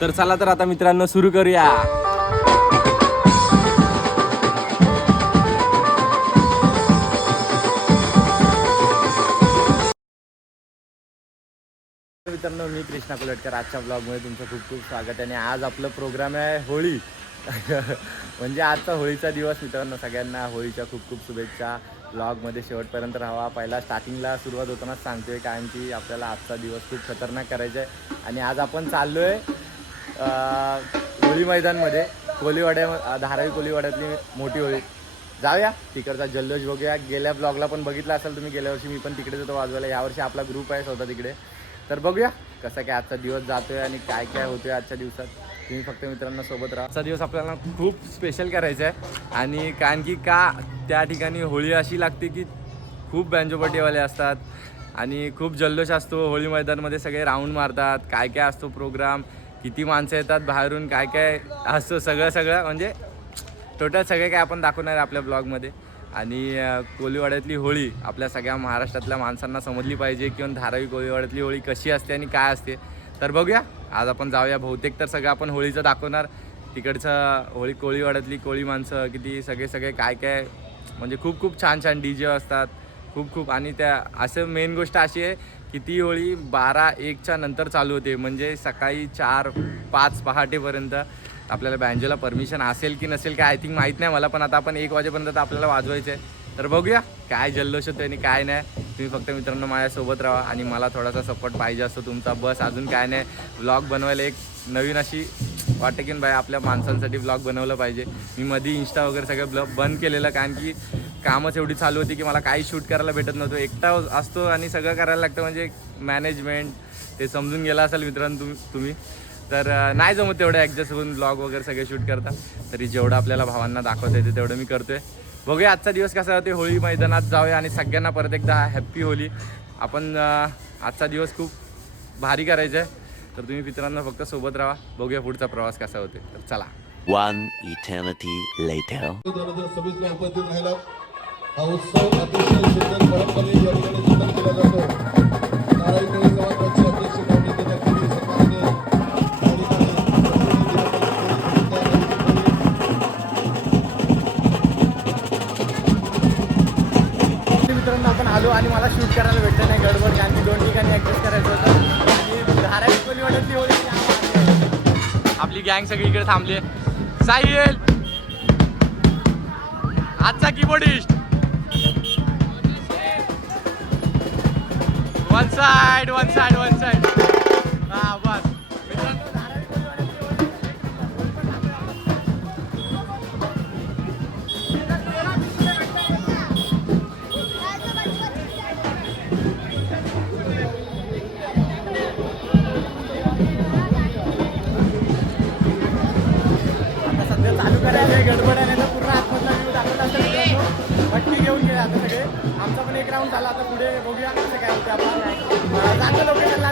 तर चला तर आता मित्रांनो सुरू करूया। मित्रांनो मी कृष्णा कुलटकर, आजच्या ब्लॉगमध्ये तुमचं खूप खूप स्वागत आहे। आणि आज आपलं प्रोग्राम आहे होळी म्हणजे आजचा होळीचा दिवस। मित्रांनो सगळ्यांना होळीच्या खूप खूप शुभेच्छा। ब्लॉगमध्ये शेवटपर्यंत राहा। पहिला स्टार्टिंगला सुरुवात होतानाच सांगतोय कारण की आपल्याला आजचा दिवस खूप खतरनाक करायचा आहे। आणि आज आपण चाललो आहे होळी मैदानमध्ये, कोलीवाड्या धारावी कोलीवाड्यातली मोठी होळी। जाऊया तिकडचा जल्लोष बघूया। गेल्या ब्लॉगला पण बघितला असेल तुम्ही, गेल्या वर्षी मी पण तिकडेच होतो वाजवायला। यावर्षी आपला ग्रुप आहे स्वतः तिकडे, तर बघूया कसा काय आजचा दिवस जातोय आणि काय काय होतोय आजच्या दिवसात। तुम्ही फक्त मित्रांना सोबत राहा। आजचा दिवस आपल्याला खूप स्पेशल करायचा आहे। आणि कारण की त्या ठिकाणी होळी अशी लागते की खूप बँजोपाटीवाले असतात आणि खूप जल्लोष असतो। होळी मैदानमध्ये सगळे राऊंड मारतात, काय काय असतो प्रोग्राम, किती माणसं येतात बाहेरून, काय काय असतं, सगळं म्हणजे टोटल सगळे काय आपण दाखवणार आहे आपल्या ब्लॉगमध्ये। आणि कोलीवाड्यातली होळी आपल्या सगळ्या महाराष्ट्रातल्या माणसांना समजली पाहिजे किंवा धारावी कोलीवाड्यातली होळी कशी असते आणि काय असते। तर बघूया आज आपण जाऊया। बहुतेक तर सगळं आपण होळीचं दाखवणार, तिकडचं होळी कोलीवाड्यातली कोळी माणसं किती सगळे काय काय, म्हणजे खूप खूप छान छान DJ असतात खूप। आणि त्या असं मेन गोष्ट अशी आहे की ती होळी 12-1च्या नंतर चालू होते, म्हणजे सकाळी 4-5 पहाटेपर्यंत। आपल्याला बँजोला परमिशन असेल की नसेल काय आय थिंक माहीत नाही मला, पण आता आपण 1 वाजेपर्यंत तर आपल्याला वाजवायचं आहे। तर बघूया काय जल्लोष होतो आणि काय नाही। तुम्ही फक्त मित्रांनो माझ्यासोबत राहा आणि मला थोडासा सपोर्ट पाहिजे असतो तुमचा, बस अजून काय नाही। व्लॉग बनवायला एक नवीन अशी वाटते की बाय आपल्या माणसांसाठी व्लॉग बनवलं पाहिजे। मी मध्ये इंस्टा वगैरे सगळं बंद केलेलं कारण की कामच एवढी चालू होती की मला काही शूट करायला भेटत नव्हतं। एकटा असतो आणि सगळं करायला लागतं, म्हणजे मॅनेजमेंट ते समजून गेला असेल मित्रांनो तुम्ही। तर नाही जमत तेवढं ॲडजस्ट होऊन ब्लॉग वगैरे सगळे शूट करता, तरी जेवढं आपल्याला भावांना दाखवता येते तेवढं मी करतोय। बघूया आजचा दिवस कसा होते। होळी मैदानात जाऊया आणि सगळ्यांना परत एकदा हॅप्पी होळी। आपण आजचा दिवस खूप भारी करायचा आहे, तर तुम्ही मित्रांनो फक्त सोबत राहा। बघूया पुढचा प्रवास कसा होते, तर चला। One eternity later. हा उत्सव अतिशय सुंदर परंपरेने या ठिकाणी साजरा केला जातो। धारावी कोळी समाजाचे अध्यक्ष माननीय केली सन्माननीय मित्रांनो आपण आलो आणि मला शूट करायला भेटलं नाही, गडबड, कारण की 2 ठिकाणी ॲडजस्ट करायचं होतं। आणि धारावी कोलीवाड्यातली होळी आपली गँग सगळी इकडे थांबली आहे। साहिल आजचा कीबोर्डिस्ट, वन साइड हा बस। मित्रांनो धारावी कोलीवाड्यातली होळी चालू करायला गडबड आहे, तर पूर्ण आतमधला व्ह्यू दाखवला असेल मित्रांनो। मटकी घेऊन गेले आता सगळे, आमचा पण एक राऊंड झाला। आता पुढे बघूया कसं काय होतं आपण जातो लोकेशनला।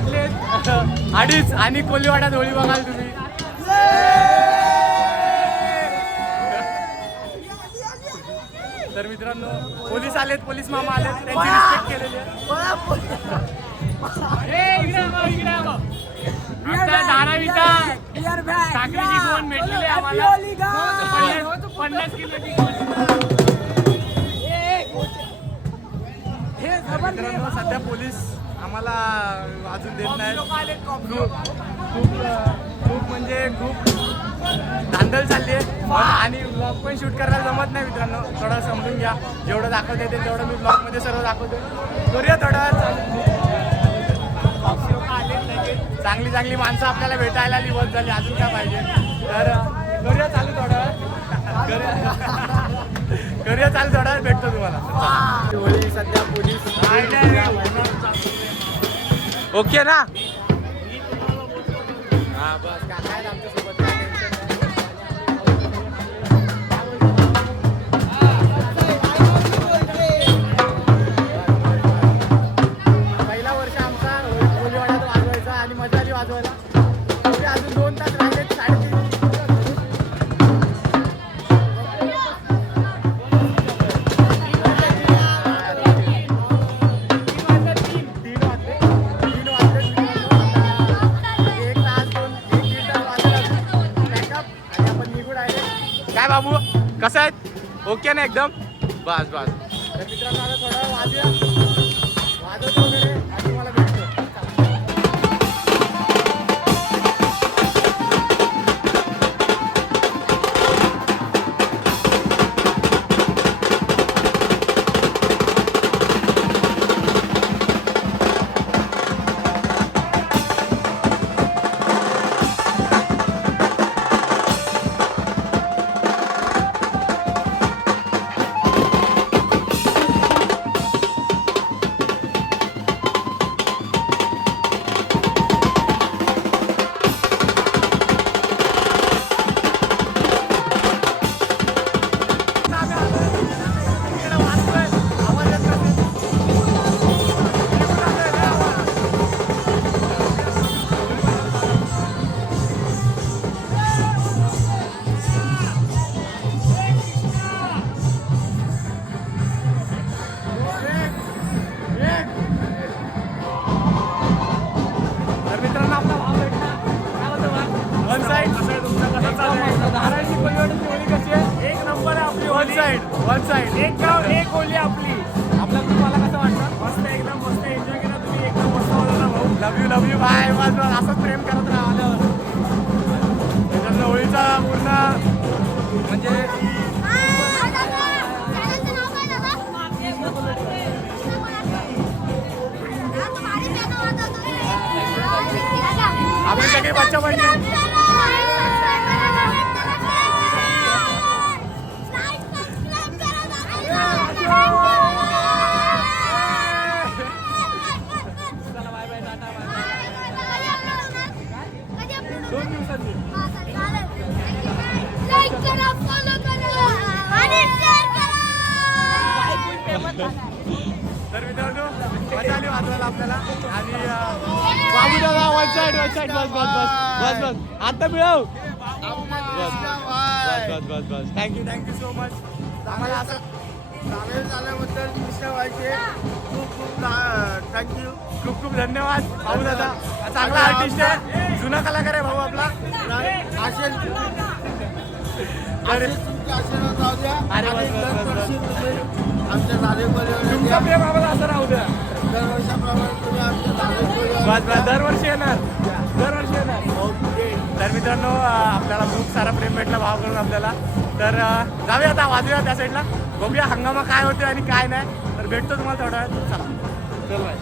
वाजलेत 2:30 आणि कोलीवाड्यात होळी बघाल तुम्ही. तर मित्रांनो पोलीस आलेत, पोलीस मामा आलेत, त्यांची रिस्पेक्ट केलेली आहे. आमच्या धारावीचा साखरेची गोण भेटलेली आहे आम्हाला 50 किलोची मित्रांनो. सध्या पोलीस आम्हाला अजून देत नाही. खूप म्हणजे खूप धांदल चालली आहे आणि ब्लॉग पण शूट करायला जमत नाही मित्रांनो. थोडं समजून घ्या, जेवढं दाखवता येते तेवढं मी ब्लॉगमध्ये सर्व दाखवतो. करूया थोडं. चांगली चांगली माणसं आपल्याला भेटायला लिवत झाली, अजून काय पाहिजे. तर करूया चालू थोडं, करूया चालू थोडं, भेटतो तुम्हाला. होळी सध्या पोलीस ओके ना. हा बस काय आमच्यासोबत काय पहिला वर्ष आमचा होळीवाड्यात वाजवायचा आणि मजा आली वाजवायला. अजून 2 तास राहिले, 3:30. काय बाबू कसं आहेत? ओके ना एकदम. बस बस. तर मित्रांनो आता थोडं वाजवतो वगैरे आणि तुम्हाला भेटतो. वन साइड एक गाव एक होळी आपली. आपला तुम्हाला कसं वाटतं? मस्त एकदम मस्त एन्जॉय केला तुम्ही, एकदम मस्त वाटलं भाऊ. लव यू बाय. बस बस असंच प्रेम करत राहा आल्यावर. त्याच्यातलं होळीचा पूर्ण म्हणजे आपली सगळी बच्चा बनली. तर मित्रांनो मजा आली वाजवायला आपल्याला. आणि बाबू दादा वन साइड बस बस बस बस बस आता मिळव. बस बस बस बस. Thank you so much. आम्हाला असं सामील झाल्याबद्दल कृष्ण व्हायचे खूप खूप थँक्यू. खूप खूप धन्यवाद भाऊ दादा. चांगला आर्टिस्ट आहे, जुना कलाकार आहे भाऊ आपला. असेल तुमचे आशीर्वाद राहू द्या. अरे आणि बस, बस, बस, दरवर्षी बस. तुम्ही आमच्या नारेकवाडीवर तुमचा प्रेम आम्हाला असं राहू द्या. दरवर्षाप्रमाणे तुम्ही आमच्या नारेकवाडीवर बस बस दरवर्षी येणार, दरवर्षी येणार. ओके. तर मित्रांनो आपल्याला खूप सारा प्रेम भेटला भावाकडून आपल्याला. तर जाऊया आता, वाजूया त्या साईडला, बघूया हंगामा काय होते आणि काय नाही. तर भेटतो तुम्हाला थोड्या वेळात. चला चल बाय.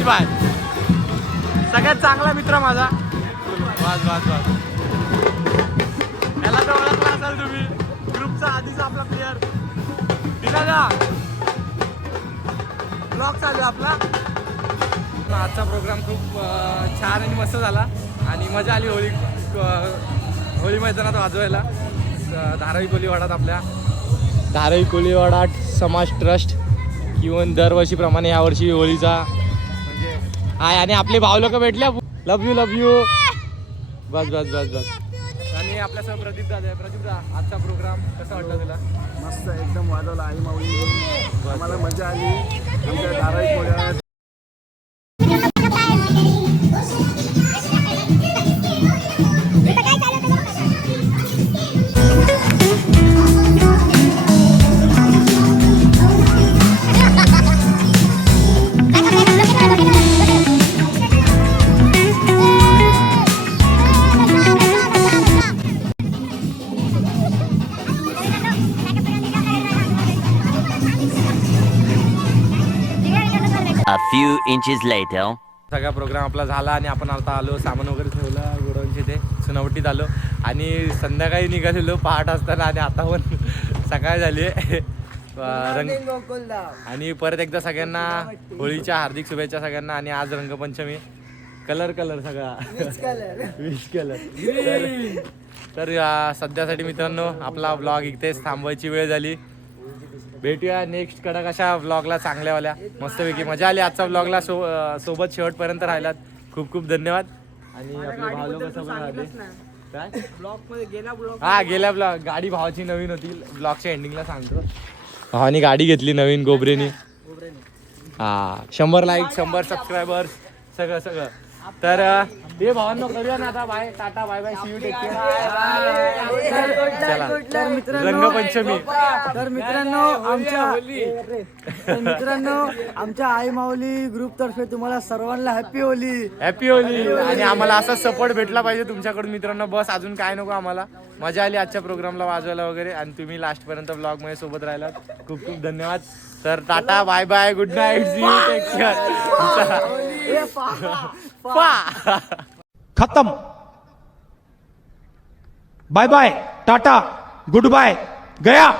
Much bye. सगळ्यात चांगला मित्र माझा. वाज वाज वाज. याला तर ओळखला असाल तुम्ही, ग्रुपचा आधीचा आपला प्लेअर दिला ना. ब्लॉग चालू आपला. आजचा प्रोग्राम खूप छान आणि मस्त झाला आणि मजा आली. होळी मैदानात वाजवायला धारावी कोळीवाडात, आपल्या धारावी कोळीवाडा समाज ट्रस्ट किंवा दरवर्षीप्रमाणे यावर्षी होळीचा म्हणजे आहे. आणि आपले भाव लोक भेटले. लव यू लव यू. बस बस बस बस. आणि आपल्यासह प्रदीप दादा आहे. प्रदीप दा, आजचा प्रोग्राम कसा वाटला तुला? मस्त एकदम वाजवला आई माऊली. आम्हाला मजा आली. आमच्या धारावी कोळ्यात A few inches later. सगळा प्रोग्राम आपला झाला आणि आपण आता आलो, सामान वगैरे ठेवलं गोडाऊनचे ते सुनावटीत आलो आणि संध्याकाळी निघालेलो पहाट असताना आणि आता पण सकाळ झाली आहे. रंग आणि परत एकदा सगळ्यांना होळीच्या हार्दिक शुभेच्छा सगळ्यांना. आणि आज रंगपंचमी. कलर सगळा विश कलर. तर सध्यासाठी मित्रांनो आपला ब्लॉग इथेच थांबवायची वेळ झाली. भेटूया नेक्स्ट कडक अशा ब्लॉगला चांगल्यावाल्या. मस्तपैकी मजा आली आजचा ब्लॉगला. सोबत शेवटपर्यंत राहिलात. खूप खूप धन्यवाद. आणि आपले भाव लोक सोबत राहिले. काय ब्लॉग मध्ये गेल्या ब्लॉग गाडी भावाची नवीन होती. ब्लॉगच्या एंडिंगला सांगतो. भावानी गाडी घेतली नवीन गोबरेनी. हा 100 लाईक 100 सबस्क्रायबर्स सगळं. तर हे भावांनो करूया ना आता. Bye tata bye bye. See you take care. चला रंगपंचमी. तर मित्रांनो आमच्या आई माऊली ग्रुप तर्फे तुम्हाला सर्वांना हॅपी होली. Happy Holy. आणि आम्हाला असा सपोर्ट भेटला पाहिजे तुमच्याकडून मित्रांनो. बस अजून काय नको आम्हाला. मजा आली आजच्या प्रोग्रामला वाजवायला वगैरे. आणि तुम्ही लास्ट पर्यंत ब्लॉग मध्ये सोबत राहिलात. खूप खूप धन्यवाद. तर tata bye bye good night. See you take care. खत्म. Bye bye tata good bye गया.